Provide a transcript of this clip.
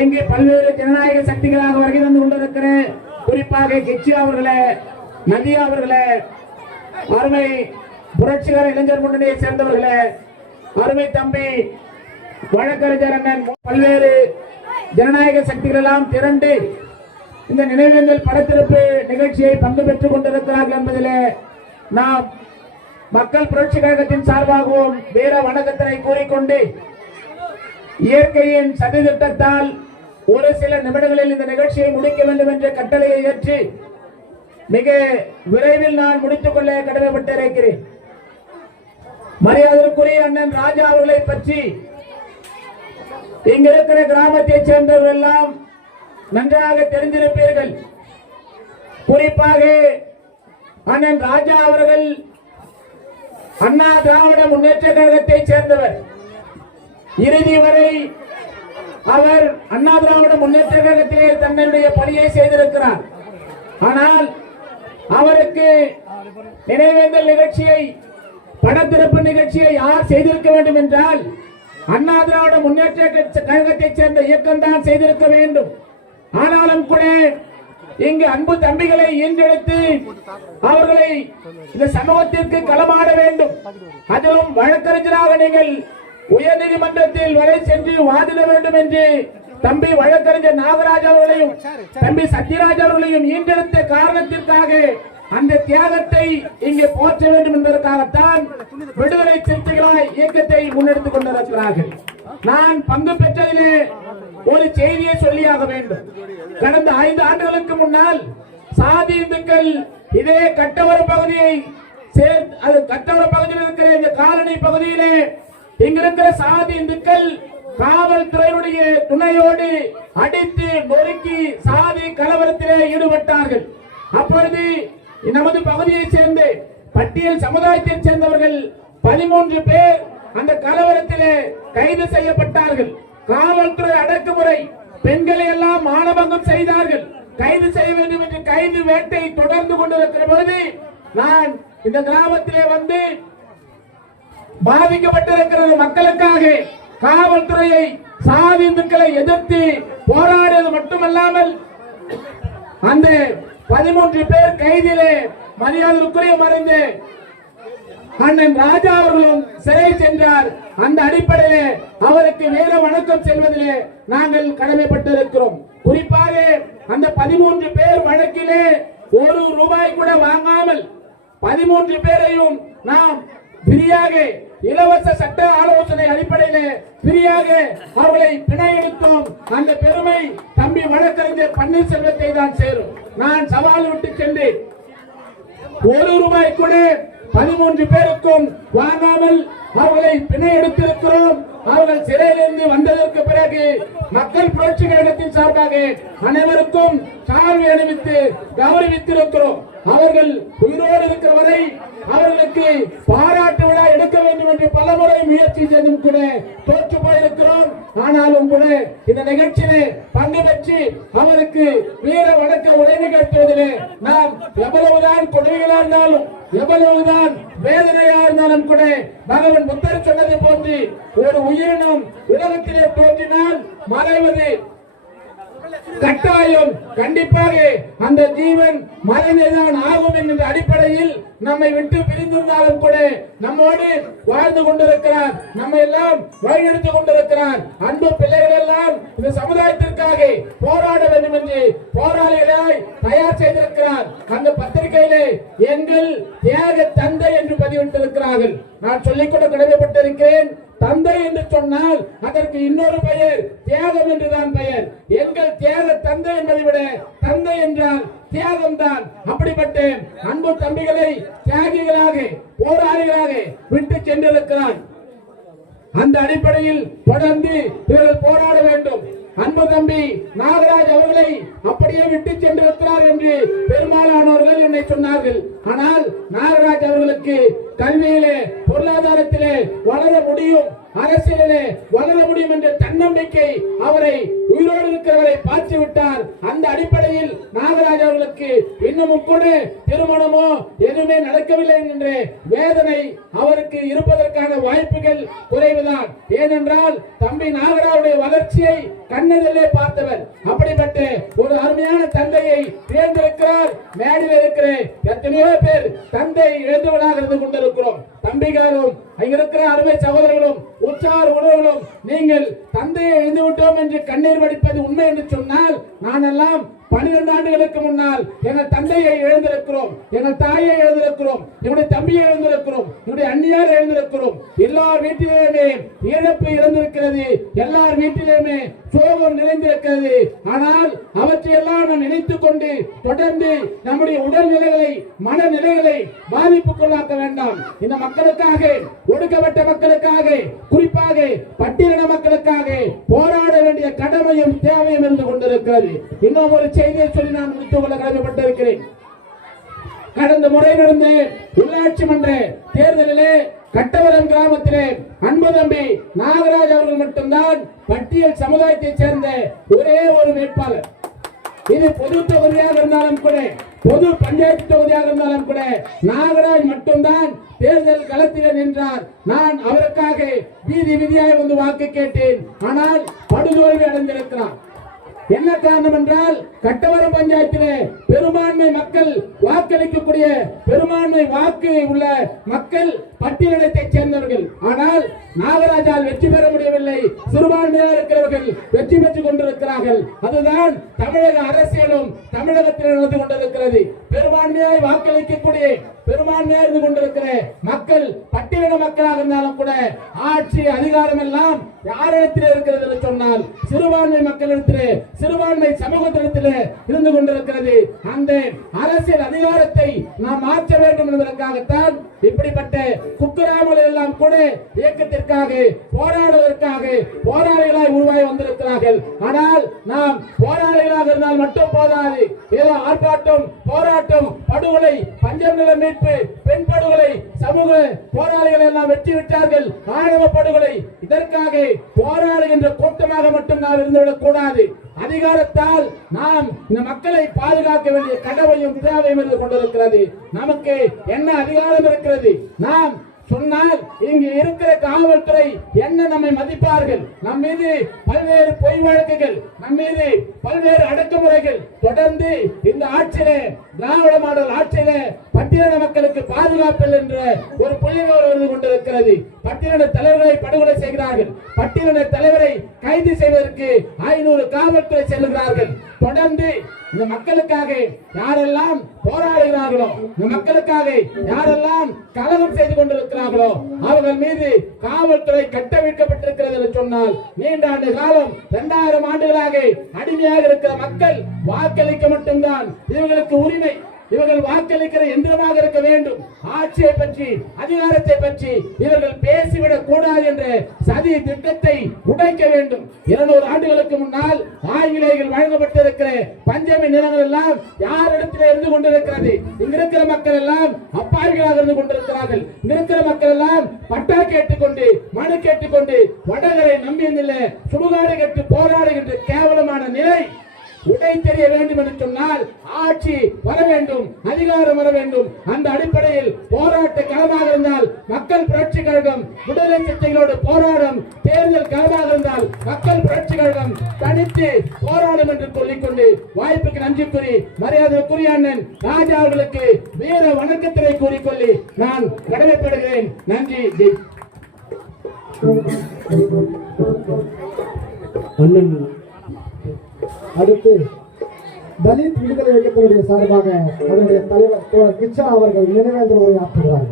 இங்கே பல்வேறு ஜனநாயக சக்திகளாக வருகை தந்து கொண்டிருக்கிற குறிப்பாக கெச்சி அவர்களே, நதியா அவர்களே, அருமை புரட்சிகர இளைஞர் முன்னணியை சேர்ந்தவர்களே, அருமை தம்பி வழக்கறிஞர் அண்ணன், பல்வேறு ஜனநாயக சக்திகள் எல்லாம் திரண்டு இந்த நினைவேந்தல் படத்திருப்பு நிகழ்ச்சியை பங்கு பெற்றுக் கொண்டிருக்கிறார்கள் என்பதிலே நாம் மக்கள் புரட்சி கழகத்தின் சார்பாகவும் வீர வணக்கத்தினை கூறிக்கொண்டு, இயற்கையின் சதித்திட்டத்தால் ஒரு சில நிமிடங்களில் இந்த நிகழ்ச்சியை முடிக்க வேண்டும் என்ற கட்டளையை ஏற்று மிக விரைவில் நான் முடித்துக் கொள்ள கடமைப்பட்டிருக்கிறேன். மரியாதைக்குரிய அண்ணன் ராஜா அவர்களை பற்றி இங்க இருக்கிற கிராமத்தைச் சேர்ந்தவர்கள் எல்லாம் நன்றாக தெரிந்திருப்பீர்கள். குறிப்பாக அண்ணன் ராஜா அவர்கள் அண்ணா திராவிட முன்னேற்ற கழகத்தைச் சேர்ந்தவர். இறுதி வரை அவர் அண்ணா திராவிட முன்னேற்ற கழகத்திலே தன்னுடைய பணியை செய்திருக்கிறார். ஆனால் அவருக்கு நினைவேந்தல் நிகழ்ச்சியை, படத்திறப்பு நிகழ்ச்சியை யார் செய்திருக்க வேண்டும் என்றால் அண்ணா திராவிட முன்னேற்ற கழகத்தைச் சேர்ந்த இயக்கம் தான் செய்திருக்க வேண்டும். ஆனாலும் கூட இங்கு அன்பு தம்பிகளை ஈன்றெடுத்து அவர்களை இந்த சமூகத்திற்கு களமாட வேண்டும். அதிலும் வழக்கறிஞராக நீங்கள் உயர் நீதிமன்றத்தில் வரை சென்று வாதிட வேண்டும் என்று தம்பி வழக்கறிஞர் நாகராஜ் அவர்களையும் தம்பி சத்யராஜ் அவர்களையும் ஈன்றெடுத்த காரணத்திற்காக அந்த தியாகத்தை இங்கே போற்ற வேண்டும் என்பதற்காகத்தான் விடுதலை சிறுத்தைகளாய் இயக்கத்தை முன்னெடுத்துக் கொண்டிருக்கிறார்கள். நான் பங்கு பெற்றதிலே ஒரு செய்தியை சொல்லியாக வேண்டும். கடந்த 5 ஆண்டுகளுக்கு முன்னால் சாதி இந்துக்கள் இதே கட்டவர பகுதியை கட்டவர பகுதியில் இருக்கிற இந்த காலனி பகுதியிலே இங்கிருக்கிற சாதி இந்துக்கள் காவல்துறையினுடைய துணையோடு அடித்து நொறுக்கி சாதி கலவரத்திலே ஈடுபட்டார்கள். அப்பொழுது நமது பகுதியை சேர்ந்து பட்டியல் சமுதாயத்தைச் சேர்ந்தவர்கள் 13 பேர் அந்த கலவரத்திலே கைது செய்யப்பட்டார்கள். காவல்துறை அடக்குமுறை, பெண்களை எல்லாம் மானபங்கம் செய்தார்கள். கைது செய்ய வேண்டும் என்று கைது வேட்டை தொடர்ந்து கொண்டிருக்கிற பொழுது நான் இந்த கிராமத்திலே வந்து பாதிக்கப்பட்டிருக்கிற மக்களுக்காக காவல்துறையை, சாதி இந்துக்களை எதிர்த்து போராடியது மட்டுமல்லாமல் அந்த 13 பேர் கைதிலே மரியாதைக்குரிய மறைந்து அண்ணன் ராஜா அவர்களும் சிறை சென்றார். அந்த அடிப்படையிலே அவருக்கு வீர வணக்கம் செல்வதிலே நாங்கள் கடமைப்பட்டிருக்கிறோம். குறிப்பாக அந்த 13 பேர் வழக்கிலே ₹1 கூட வாங்காமல் 13 பேரையும் நாம் ஃப்ரீயாக இலவச சட்ட ஆலோசனை அடிப்படையிலே ஃப்ரீயாக அவர்களை பிணை எடுத்தோம். அந்த பெருமை தம்பி வழக்கறிஞர் பன்னீர்செல்வத்தை தான் சேரும். நான் சவால் விட்டு சென்றேன். ₹1 கூட 13 பேருக்கும் வாங்காமல் அவர்களை பிணை எடுத்திருக்கிறோம். அவர்கள் சிறையிலிருந்து வந்ததற்கு பிறகு மக்கள் புரட்சி கழகத்தின் சார்பாக அனைவருக்கும் சால்வை அணிவித்து கௌரவித்திருக்கிறோம். அவர்கள் உயிரோடு இருக்கிற வரை அவர்களுக்கு பாராட்டு விழா எடுக்க வேண்டும் என்று பலமுறை முயற்சி செய்தும் கூட தோற்று போயிருக்கிறோம். ஆனாலும் கூட இந்த நிகழ்ச்சியிலே பங்கு பெற்று அவருக்கு வீர வணக்க உரை நிகழ்த்துவதிலே நாம் எவ்வளவுதான் கொடுமைகளா இருந்தாலும், எவ்வளவுதான் வேதனையா இருந்தாலும் கூட பகவான் புத்தர் சொன்னதை போன்று ஒரு உயிரினம் உலகத்திலே தோன்றினால் மறைவது கட்டாயம். கண்டிப்பாக அந்த ஜீவன் மறைந்துதான் ஆகும் என்ற அடிப்படையில் நம்மை விட்டு பிரிந்திருந்தாலும் கூட நம்மோடு வாழ்ந்து கொண்டிருக்கிறார், நம்ம எல்லாம் வழிநடத்திக் கொண்டிருக்கிறார். அன்பு பிள்ளைகள் எல்லாம் இந்த சமுதாயத்திற்காக போராட வேண்டும் என்று போராளிகளாய் தயார் செய்திருக்கிறார். அந்த பத்திரிகையிலே எங்கள் தியாக தந்தை என்று பதிவிட்டிருக்கிறார்கள். நான் சொல்லிக்கொண்டு கடமைப்பட்டிருக்கிறேன். தந்தை என்று சொன்னால் அதற்கு இன்னொரு பெயர் தியாகம் என்றுதான் பெயர். எங்கள் தியாக தந்தை என்பதை விட தந்தை என்றால் தியாகம் தான். அப்படிப்பட்ட அன்பு தம்பிகளை தியாகிகளாக, போராளிகளாக விட்டு சென்றிருக்கிறார். அந்த அடிப்படையில் தொடர்ந்து இவர்கள் போராட வேண்டும். அன்பு தம்பி நாகராஜ் அவர்களை அப்படியே விட்டு சென்றிருக்கிறார் என்று பெரும்பாலானவர்கள் என்னை சொன்னார்கள். ஆனால் நாகராஜ் அவர்களுக்கு கல்வியிலே, பொருளாதாரத்திலே வளர முடியும், அரசியலிலே வளர முடியும் என்ற தன்னம்பிக்கை அவரை உயிரோடு இருக்கிறவரை பார்த்து விட்டார். அந்த அடிப்படையில் நாகராஜ் அவர்களுக்கு இன்னமும் கூட திருமணமோ எதுவுமே நடக்கவில்லை என்ற வேதனை அவருக்கு இருப்பதற்கான வாய்ப்புகள் குறைவுதான். ஏனென்றால் தம்பி நாகராஜுடைய வளர்ச்சியை கண்ணதிலே பார்த்தவர். அப்படிப்பட்ட ஒரு அருமையான தந்தையை தேர்ந்தெடுக்கிறார். மேடையில் இருக்கிற எத்தனையோ பேர் தந்தை எழுந்தவனாக இருந்து கொண்டிருக்கிறோம். தம்பிகாரும் அங்க இருக்கிற அருமை சகோதரர்களும் உற்சாக உணவுகளும் நீங்கள் தந்தையை எழுந்து விட்டோம் என்று கண்ணீர் வடிப்பது உண்மை என்று சொன்னால், நான் எல்லாம் 12 ஆண்டுகளுக்கு முன்னால் எங்கள் தந்தையை எழுந்திருக்கிறோம், எங்கள் தாயை எழுந்திருக்கிறோம், என்னுடைய தம்பியை எழுந்திருக்கிறோம், என்னுடைய அண்ணியார் எழுந்திருக்கிறோம். எல்லார் வீட்டிலேயுமே இழப்பு இழந்திருக்கிறது, எல்லார் வீட்டிலேயுமே சோகம் நிறைந்திருக்கிறது. ஆனால் அவற்றையெல்லாம் நாம் நினைத்துக் கொண்டு தொடர்ந்து நம்முடைய உடல்நிலைகளை மனநிலைகளை பாதிப்புக்குள்ளாக்க வேண்டாம். இந்த மக்களுக்காக, ஒடுக்கப்பட்ட மக்களுக்காக, குறிப்பாக பட்டியலின மக்களுக்காக போராட வேண்டிய கடமையும் தேவையும் இருந்து கொண்டிருக்கிறது. இன்னும் ஒரு செய்தியை சொல்லி நான் முடித்துக் கொள்ள கடமைப்பட்டிருக்கிறேன். கடந்த முறை நடந்த உள்ளாட்சி மன்ற தேர்தலிலே கட்டவரம் கிராமத்திலே அன்பு தம்பி நாகராஜ் அவர்கள் மட்டும்தான் பட்டியல் சமுதாயத்தைச் சேர்ந்த ஒரே ஒரு வேட்பாளர். இது பொது தொகுதியாக இருந்தாலும் கூட, பொது பஞ்சாயத்து தொகுதியாக இருந்தாலும் கூட நாகராஜ் மட்டும்தான் தேர்தல் களத்தில் நின்றார். நான் அவருக்காக வீதி வீதியாக வந்து வாக்கு கேட்டேன். ஆனால் படுதோல்வி அடைந்திருக்கிறார். என்ன காரணம் என்றால், கட்டவரம் பஞ்சாயத்திலே பெரும்பான்மை மக்கள் வாக்களிக்கக்கூடிய பெரும்பான்மை வாக்கு உள்ள மக்கள் பட்டியலினத்தைச் சேர்ந்தவர்கள். ஆனால் நாகராஜால் வெற்றி பெற முடியவில்லை. சிறுபான்மையாக இருக்கிறவர்கள் வெற்றி பெற்றுக் கொண்டிருக்கிறார்கள். அதுதான் தமிழக அரசியலும் தமிழகத்தில் நடந்து கொண்டிருக்கிறது. பெரும்பான்மையாய் வாக்களிக்கக்கூடிய பெரும்பான்மையாக இருந்து கொண்டிருக்கிற மக்கள் பட்டியலின மக்களாக இருந்தாலும் கூட ஆட்சி அதிகாரம் எல்லாம் யாரிடத்தில் இருக்கிறது என்று சொன்னால் சிறுபான்மை மக்களிடத்திலே, சிறுபான்மை சமூகத்திடத்திலே இருந்து கொண்டிருக்கிறது. அந்த அரசியல் அதிகாரத்தை நாம் மாற்ற வேண்டும் என்பதற்காகத்தான் இப்படிப்பட்ட குக்கிராமங்கள் எல்லாம் கூட இயக்கத்திற்காக போராடுவதற்காக போராளிகளாய் உருவாகி வந்திருக்கிறார்கள். ஆனால் நாம் போராளிகளாக இருந்தால் மட்டும் போதாது. ஏதோ ஆர்ப்பாட்டம், போராட்டம், படுகொலை, பஞ்சம் நில மீட்பு, பெண் படுகொலை, சமூக போராளிகள் எல்லாம் வெற்றி விட்டார்கள், ஆணவ படுகொலை, இதற்காக போராடுகின்ற கூட்டமாக மட்டும் நாம் இருந்துவிடக் கூடாது. அதிகாரத்தால் நாம் இந்த மக்களை பாதுகாக்க வேண்டிய கடமையும் தேவையும் இருந்து கொண்டிருக்கிறது. நமக்கு என்ன அதிகாரம் இருக்கிறது? நாம் சொன்னால் இங்கு இருக்கிற காவல்துறை என்ன நம்மை மதிப்பார்கள்? நம் மீது பல்வேறு பொய் வழக்குகள், நம் மீது பல்வேறு அடக்குமுறைகள் தொடர்ந்து இந்த ஆட்சியிலே, திராவிட மாடல் ஆட்சியிலே பட்டியலின மக்களுக்கு பாதுகாப்பில் என்ற ஒரு புள்ளிவிவரம் இருந்து கொண்டிருக்கிறது. பட்டியலின தலைவரை படுகொலை செய்கிறார்கள். பட்டியலின தலைவரை கைது செய்வதற்கு 500 காவல்துறை செல்கிறார்கள். தொடர்ந்து இந்த மக்களுக்காக யாரெல்லாம் போராடுகிறார்களோ, இந்த மக்களுக்காக யாரெல்லாம் கலகம் செய்து கொண்டிருக்கிறார்களோ அவர்கள் மீது காவல்துறை கட்டவிழ்க்கப்பட்டிருக்கிறது என்று சொன்னால், நீண்ட ஆண்டு காலம் 2000 ஆண்டுகளாக அடிமையாக இருக்கிற மக்கள் வாக்களிக்க மட்டும்தான் இவர்களுக்கு உரிமை. இவர்கள் வாக்களிக்கிற எந்திரமாக இருக்க வேண்டும். ஆட்சியை பற்றி, அதிகாரத்தை பற்றி இவர்கள் பேசிவிடக் கூடாது என்ற சதி திட்டத்தை உடைக்க வேண்டும். 200 ஆண்டுகளுக்கு முன்னால் ஆங்கிலேயர்கள் வழங்கப்பட்டிருக்கிற பஞ்சமி நிலங்கள் எல்லாம் யாரிடத்திலே இருந்து கொண்டிருக்கிறது? இங்க இருக்கிற மக்கள் எல்லாம் அப்பாவிகளாக இருந்து கொண்டிருக்கிறார்கள். இங்க இருக்கிற மக்கள் எல்லாம் பட்டா கேட்டுக்கொண்டு, மனு கேட்டுக்கொண்டு, வடகரை நம்பியதில்லை, சுடுகாடு கட்டு போராடுகின்ற கேவலமான நிலை உடை தெரிய வேண்டும் என்று சொன்னால் ஆட்சி வர வேண்டும், அதிகாரம் வர வேண்டும். அந்த அடிப்படையில் போராட்ட களமாக இருந்தால் மக்கள் புரட்சி கழகம் விடுதலை சிறுத்தைகளோடு போராடும், தேர்தல் களமாக இருந்தால் மக்கள் புரட்சி கழகம் தனித்து போராடும் என்று சொல்லிக்கொண்டு வாய்ப்புக்கு நன்றி கூறி மரியாதைக்குரிய அண்ணன் ராஜா அவர்களுக்கு வீர வணக்கத்தினை கூறிக்கொள்ளி நான் கடமைப்படுகிறேன். நன்றி. அடுத்து தலித் விடுதலை இயக்கத்தினுடைய சார்பாக அதனுடைய தலைவர் கிச்சா அவர்கள் நினைவேந்தல் உரையாற்றுகிறார்கள்.